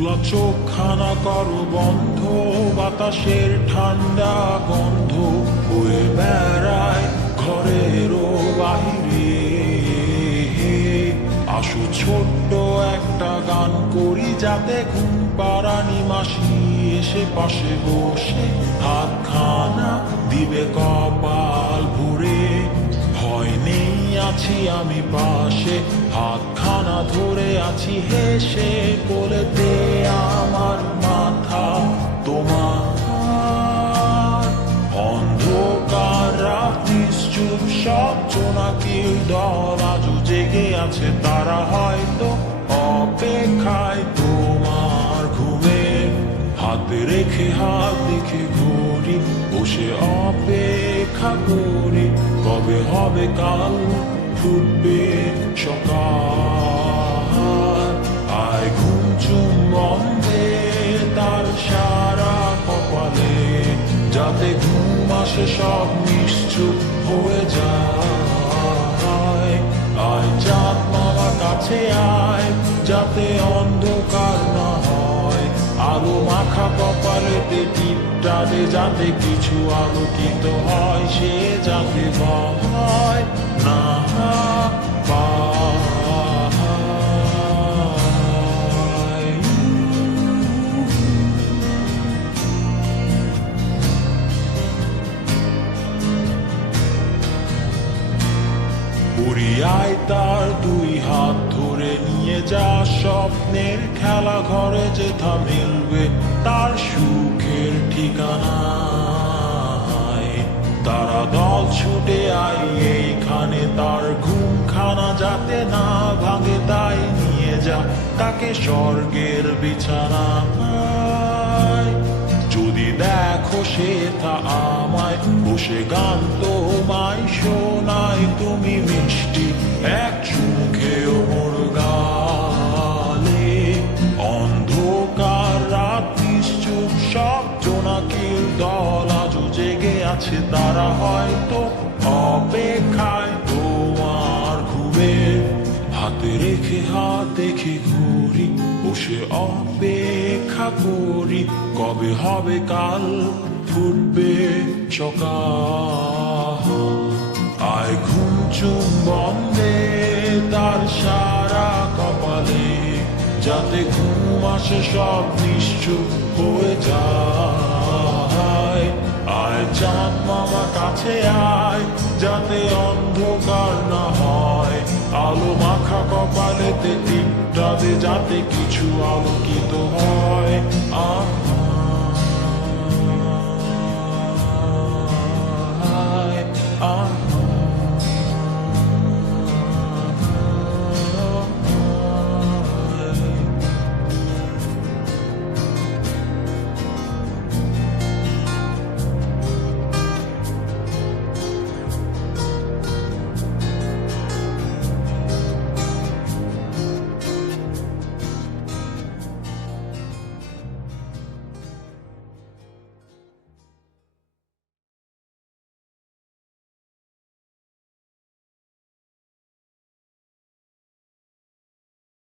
খোলা চোখখানা করো বন্ধ, বাতাসের ঠান্ডা গন্ধ বয়ে বেড়ায় ঘরেরও বাহিরে। আসো ছোট্ট একটা গান করি, যাতে ঘুম পাড়ানি মাসি এসে পাশে বসে হাতখানা দিবে কপাল ভরে। ভয় নেই, আছি আমি পাশে, হাতখানা ধরে আছি হেসে, বলে দে আমার মাথা তোমার। অন্ধকার রাত্রি চুপ, সব জোনাকির দল আজও জেগে আছে, তারা হয়তো অপেক্ষায় তোমার ঘুমের। হাতে রেখে হাত দেখে ঘড়ি, বসে অপেক্ষা করি, কবে হবে কাল, ফুটবে সকাল। আয় ঘুম চুম বন্ধে তার সারা কপালে, যাতে ঘুম আসে সব নিশ্চুপ হয়ে যায়। আয় চাঁদ মামা কাছে আয়, যাতে অন্ধকার না হয়, আলো মাখা কপালেতে টিপটালে, যাতে কিছু আলোকিত হয়, সে যাতে ভয় না পায়। উড়িয়ায় তার দুই হাত ধরে নিয়ে যা, স্বপ্নের খেলা ঘরে যেথা মিলবে তার সুখের ঠিকানায়। তারা দল ছুটে আই এইখানে, তার ঘুমখানা যাতে না ভাঙে, তাই নিয়ে যা তাকে স্বর্গের বিছানায়। যদি দেখো সে তা আমায় বসে গান তোমায় শোনায়, তুমি মিষ্টি এক চুমুখেও মোর গালে। অন্ধকার রাত্রি চুপ, সব জোনাকির দল আজও জেগে আছে, তারা হয়তো অপেক্ষায় তোমার ঘুমের। হাতে রেখে হাত দেখে ঘুরি, বসে অপেক্ষা করি, কবে হবে কাল, ফুটবে সকাল। আয় ঘুম চুম বন্ধে তার সারা কপালে, যাতে ঘুম আসে সব নিশ্চুপ হয়ে যায়। আয় চাঁদ মামা কাছে আয়, যাতে অন্ধকার না হয়, আলো মাখা কপালেতে টিপটাতে, যাতে কিছু আলোকিত হয়।